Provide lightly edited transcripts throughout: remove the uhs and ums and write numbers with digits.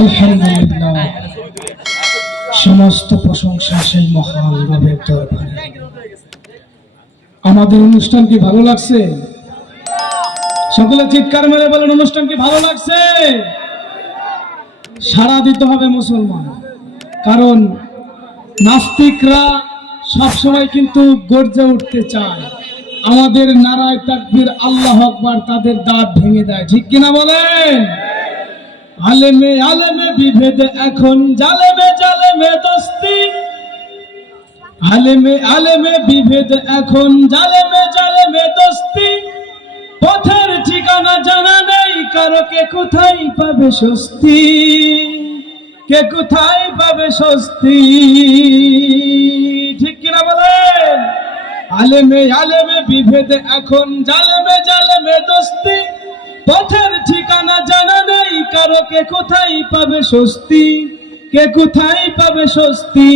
আলহামদুলিল্লাহ, সমস্ত প্রশংসা সেই মহান রবের দরবারে। আমাদের অনুষ্ঠান কি ভালো লাগছে? সকলে চিৎকার মেরে বলেন, অনুষ্ঠান কি ভালো লাগছে? সাড়া দিতে হবে মুসলমান, কারণ নাস্তিকরা সবসময় কিন্তু গর্জে উঠতে চায়। আমাদের নারায়ে তাকবীর, আল্লাহু আকবার তাদের দাঁত ভেঙে দেয়। ঠিক কিনা বলেন? আলেমে আলেমে বিভেদ এখন, জালেমে জালেমে দোস্তি। আলেমে আলেমে বিভেদ এখন, জালেমে জালেমে দোস্তি। পথের ঠিকানা জানা নেই কারো, কে কোথায় পাবে স্বস্তি, কে কোথায় পাবে স্বস্তি। ঠিক কিনা বলেন? আলেমে আলেমে বিভেদ এখন, জালেমে জালেমে দোস্তি। পথের ঠিকানা জানা নেই কারো, কে কোথায় পাবে স্বস্তি, কে কোথায় পাবে স্বস্তি,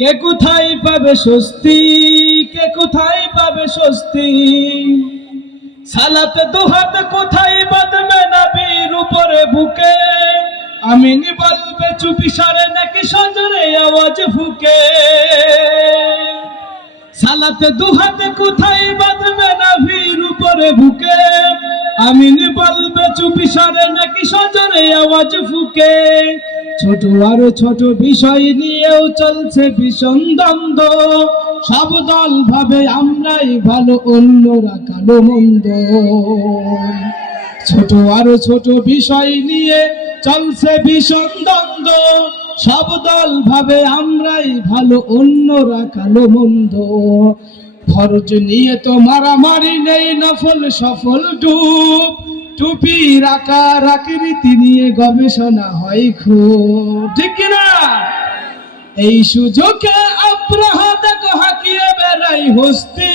কে কোথায় পাবে স্বস্তি, কে কোথায় পাবে স্বস্তি। সালাতে দুহাত কোথায় বাঁধবে নবীর উপরে বুকে, আমিন বলবে চুপি সারে নাকি সজরে আওয়াজ ফুকে। সালাতে দুহাত কোথায় বাঁধবে নবীর উপরে বুকে, আমিন বলবে চুপি সারে নাকি সজরে আওয়াজ ফুকে। ছোট আর ছোট বিষয় নিয়েও চলছে ভীষণ দ্বন্দ্ব, সব দল ভাবে আমরাই ভালো, অন্যরা কালো মন্দ। ছোট আর ছোট বিষয় নিয়ে চলছে ভীষণ দ্বন্দ্ব, সব দল ভাবে আমরাই ভালো, অন্যরা কালো মন্দ। ফরজ নিয়ে তো মারামারি নেই, নফল সফল ডুব। টুপি রাখার আকৃতি নিয়ে গবেষণা হয় খুব। ঠিক কিনা? এই সুযোগে আব্রাহা দেখো হাঁকিয়ে বেড়াই হস্তি।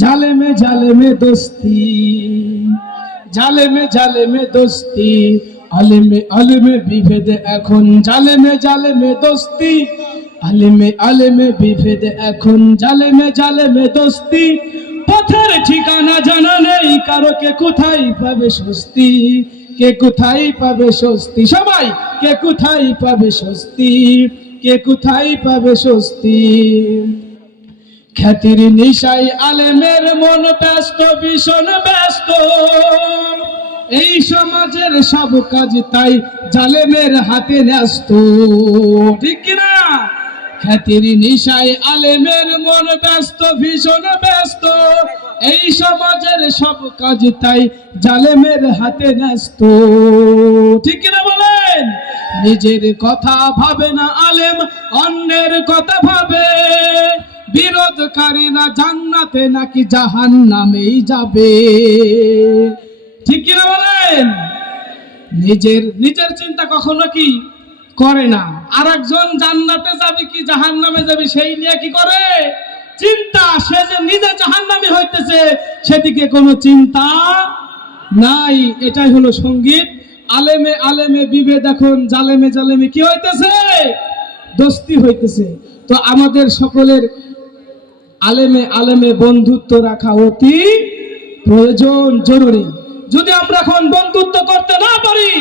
জালেমে জালেমে দোস্তি, জালেমে জালেমে দোস্তি। আলেমে আলেমে বিভেদ এখন, জালেমে জালেমে দোস্তি। আলেমে আলেমে বিভেদ এখন, জালেমে জালেমে দোস্তি। পথের ঠিকানা জানা নেই কারো, কে কোথায় পাবে স্বস্তি, কে কোথায় পাবে স্বস্তি। সবাই কে কোথায় পাবে স্বস্তি, কে কোথায় পাবে স্বস্তি। খ্যাতির নিশায় আলেমের মন ব্যস্ত, ভীষণ ব্যস্ত। এই সমাজের সব কাজ তাই জালেমের হাতে ন্যস্ত। ঠিক কিনা? খ্যাতির নিশায় আলেমের মন ব্যস্ত, ভীষণ ব্যস্ত। এই সমাজের সব কাজ তাই জালেমের হাতে ন্যস্ত। ঠিক কিনা বলেন? নিজের কথা ভাবে না আলেম, অন্যের কথা ভাবে। বিরোধকারীরা জান্নাতে নাকি জাহান্নামেই যাবে। ঠিক কিনা বলেন? নিজের নিজের চিন্তা কখনো কি করে না, আর একজন জান্নাতে যাবে কি জাহান্নামে যাবে সেই নিয়ে কি করে চিন্তা। সে যে নিজে জাহান্নামী হইতেছে সেদিকে কোনো চিন্তা নাই। এটাই হলো সঙ্গীত। আলেমে আলেমে বিভেদ এখন, জালেমে জালেমে কি হইতেছে? দোস্তি হইতেছে। তো আমাদের সকলের আলেমে আলেমে বন্ধুত্ব রাখা অতি প্রয়োজন, জরুরি। যদি আমরা এখন বন্ধুত্ব করতে না পারি,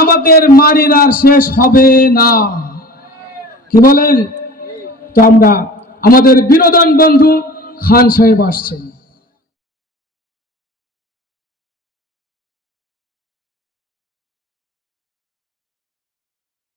আমাদের মারির আর শেষ হবে না। কি বলেন? তো আমরা আমাদের বিনোদন বন্ধু খান সাহেব আসছেন।